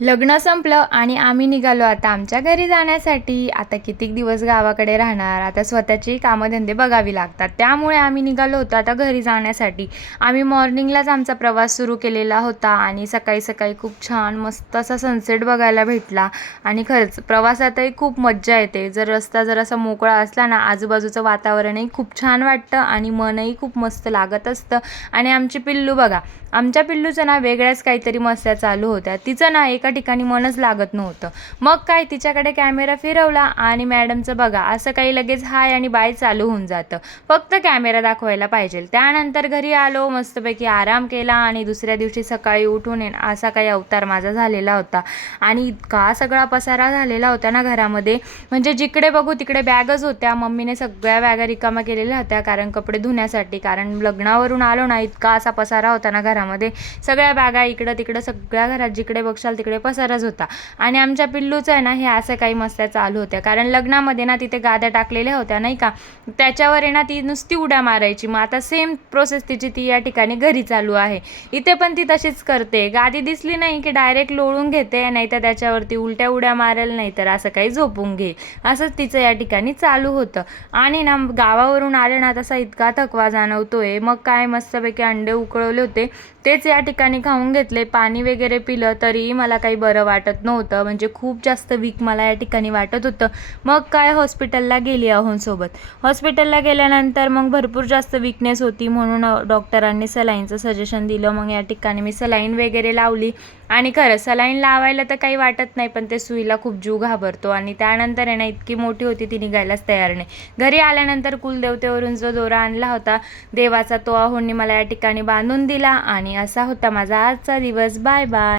लग्न संपलं आणि आम्ही निघालो आता आमच्या घरी जाण्यासाठी. आता कितीक दिवस गावाकडे राहणार, आता स्वतःची कामधंदे बघावी लागतात. त्यामुळे आम्ही निघालो होतो आता घरी जाण्यासाठी. आम्ही मॉर्निंगलाच आमचा प्रवास सुरू केलेला होता आणि सकाळी सकाळी खूप छान मस्त असा सनसेट बघायला भेटला. आणि खरंच प्रवासातही खूप मज्जा येते. जर रस्ता जरासा मोकळा असला ना, आजूबाजूचं वातावरणही खूप छान वाटतं आणि मनही खूप मस्त लागत असतं. आणि आमची पिल्लू बघा, आमच्या पिल्लूचं ना वेगळ्याच काहीतरी मस्त्या चालू होत्या. तिचं ना एका ठिकाणी मनच लागत नव्हतं. मग काय, तिच्याकडे कॅमेरा फिरवला आणि मॅडमचं बघा असं काही लगेच हाय आणि बाय चालू होऊन जातं. फक्त कॅमेरा दाखवायला पाहिजे. त्यानंतर घरी आलो, मस्तपैकी आराम केला आणि दुसऱ्या दिवशी सकाळी उठून असा काही अवतार माझा झालेला होता. आणि इतका सगळा पसारा झालेला होता ना घरामध्ये, म्हणजे जिकडे बघू तिकडे बॅगच होत्या. मम्मीने सगळ्या बॅगा रिकामा केलेल्या होत्या कारण कपडे धुण्यासाठी. कारण लग्नावरून आलो ना, इतका असा पसारा होता ना घरामध्ये. सगळ्या बॅगा इकडं तिकडं सगळ्या घरात जिकडे बघशाल तिकडे पसाराच होता. आणि आमच्या पिल्लूचं आहे ना हे असं काही मस्त्या चालू होत्या. कारण लग्नामध्ये ना तिथे गाद्या टाकलेल्या होत्या नाही का, त्याच्यावर आहे ना ती नुसती उड्या मारायची. मग आता सेम प्रोसेस तिची ती या ठिकाणी घरी चालू आहे. इथे पण ती तशीच करते. गादी दिसली नाही की डायरेक्ट लोळून घेते, नाही तर त्याच्यावरती उलट्या उड्या मारेल, नाही तर असं काही झोपून घे. असंच तिचं या ठिकाणी चालू होतं. आणि ना गावावरून आले ना तसा इतका थकवा जाणवतोय. मग काय, मस्तपैकी अंडे उकळवले होते, तेच या ठिकाणी खाऊन घेतले. पाणी वगैरे पिलं तरीही मला काही बरं वाटत नव्हतं. म्हणजे खूप जास्त वीक मला या ठिकाणी वाटत होतं. मग काय, हॉस्पिटलला गेली अहोंसोबत. हॉस्पिटलला गेल्यानंतर मग भरपूर जास्त वीकनेस होती म्हणून डॉक्टरांनी सलाईनचं सजेशन दिलं. मग या ठिकाणी मी सलाईन वगैरे लावली. आणि खरं सलाईन लावायला तर काही वाटत नाही, पण ते सुईला खूप जीव घाबरतो. आणि त्यानंतर आहे ना इतकी मोठी होती ती निघायलाच तयार नाही. घरी आल्यानंतर कुलदेवतेवरून जो दोरा आणला होता देवाचा, तो अहोंनी मला या ठिकाणी बांधून दिला. आणि असा होता माझा आजचा दिवस. Bye bye.